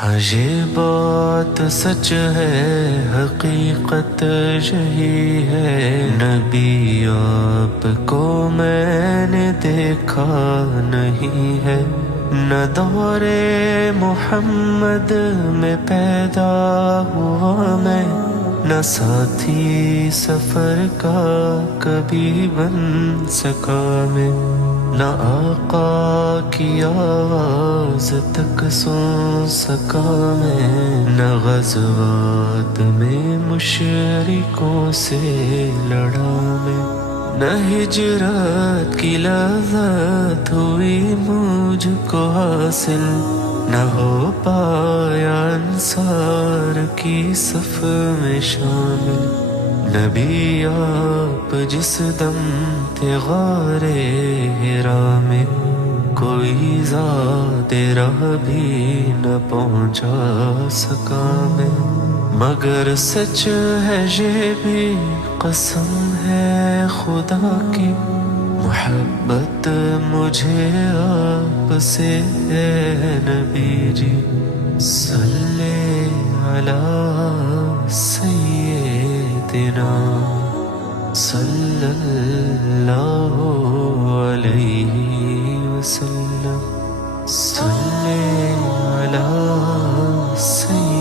ہاں یہ بات سچ ہے، حقیقت یہی ہے، نبی آپ کو میں نے دیکھا نہیں ہے، نہ دور محمد میں پیدا ہوا میں، نہ ساتھی سفر کا کبھی بن سکا میں، نہ آقا کی آواز تک سن سکا میں، نہ غزوات میں مشرکوں سے لڑا میں، نہ ہجرت کی لذت ہوئی مجھ کو حاصل، نہ ہو پایا انصار کی صف میں شامل، نبی آپ جس دم تھے غار حرا میں، کوئی ذات راہ بھی نہ پہنچا سکا میں، مگر سچ ہے یہ بھی قسم ہے خدا کی، محبت مجھے آپ سے ہے نبی جی، صلی علی سیدنا صلی اللہ علیہ وسلم، صلی علی سیدنا